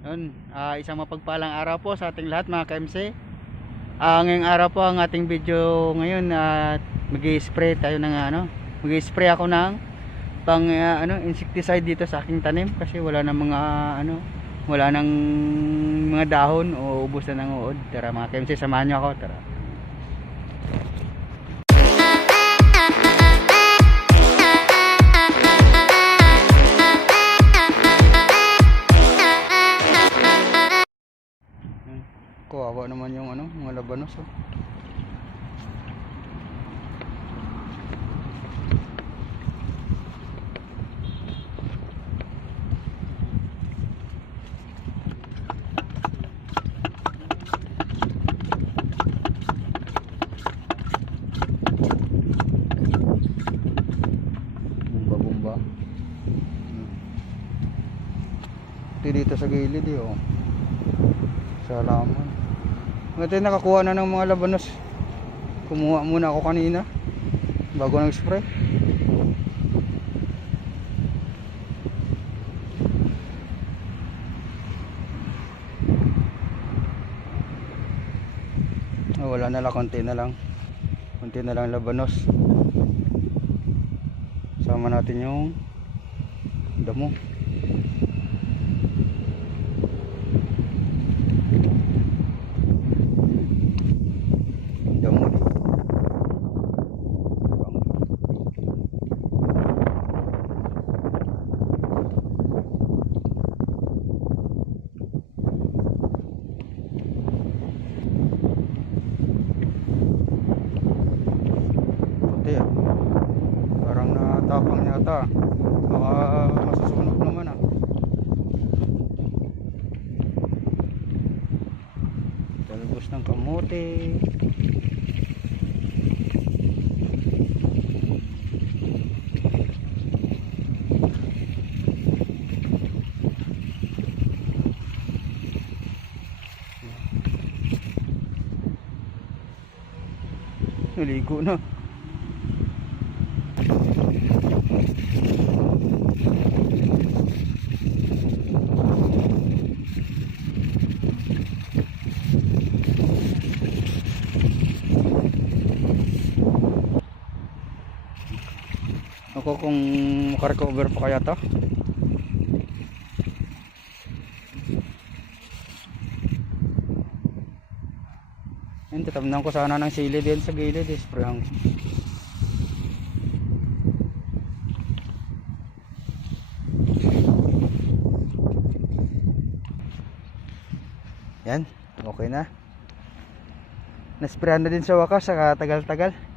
Yun, ah, isang mapagpalang araw po sa ating lahat mga KMC. Ah, ngayong araw po ang ating video ngayon at mag-spray tayo ng ano, mag-spray ako ng pang ah, ano, insecticide dito sa aking tanim kasi wala nang mga ano, wala nang mga dahon o ubos na ng uod. Tara mga KMC, samahan niyo ako, tara. Kawawa naman yung ano, mga labanos oh. Dito sa gilid eh oh. Sa halaman. Ngayon nakakuha na ng mga labanos. Kumuha muna ako kanina. Bago nang spray. Ah, wala na lang, konti na lang. Konti na lang labanos. Sama natin yung. Damo yata. Baka masusunog naman ah. Talbos ng kamote. Naligo na. Ako kung makarecover pa kaya to. Yan, tatamnan ko sana ng sili din sa gilid. Eh. Sprayan ko. Yan, okay na. Nasprayan na din sa wakas sa tagal-tagal.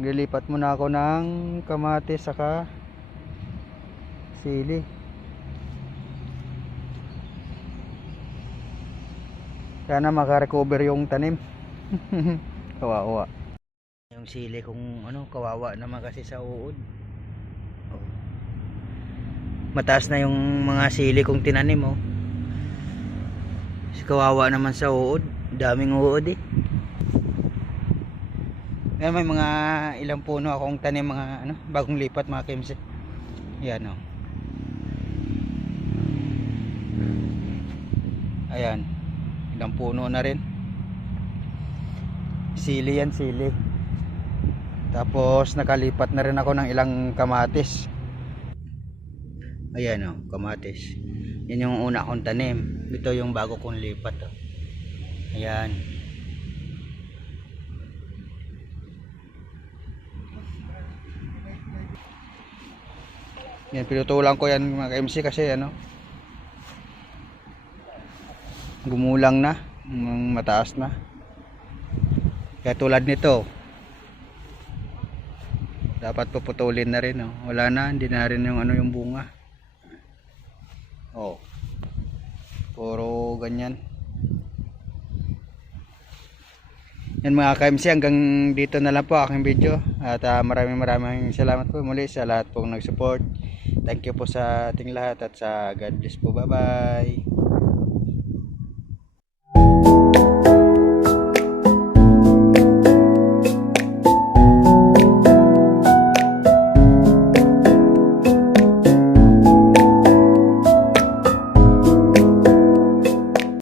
Lilipat muna ako ng kamatis saka sili. Sana makarecover yung tanim. kawawa. Yung sili kung ano, kawawa naman kasi sa uod. Oh. Mataas na yung mga sili kong tinanim oh. Kawawa naman sa uod. Daming uod eh. Ngayon may mga ilang puno akong tanim mga ano, bagong lipat mga kimse. Yan oh. Ayan. Ilang puno na rin. Sili yan, sili. Tapos nakalipat na rin ako ng ilang kamatis. Ayan oh, kamatis. Yan yung una kong tanim. Ito yung bago kong lipat oh. Ayan. Yan, pinutulang ko yan mga MC kasi ano, gumulang na, mm, mataas na. Kaya tulad nito, dapat puputulin na rin. Oh. Wala na, hindi na rin yung ano yung bunga. Oh. Puro ganyan. Yan mga KMC, hanggang dito na lang po aking video. At ah, maraming maraming salamat po muli sa lahat pong nag-support. Thank you po sa ating lahat at sa God bless po. Bye bye.